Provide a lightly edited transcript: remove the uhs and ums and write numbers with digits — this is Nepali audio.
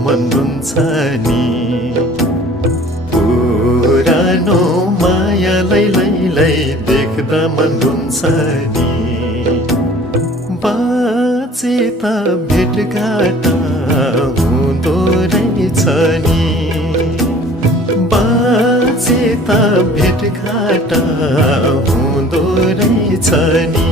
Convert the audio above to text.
मन रुन्छ नि पुरानो मायालाई लैलाई देख्दा मन रुन्छ नि बाँचे त भेटघाट हुँदो रहेछ नि बाँचे त भेटघाट हुँदो रहेछ नि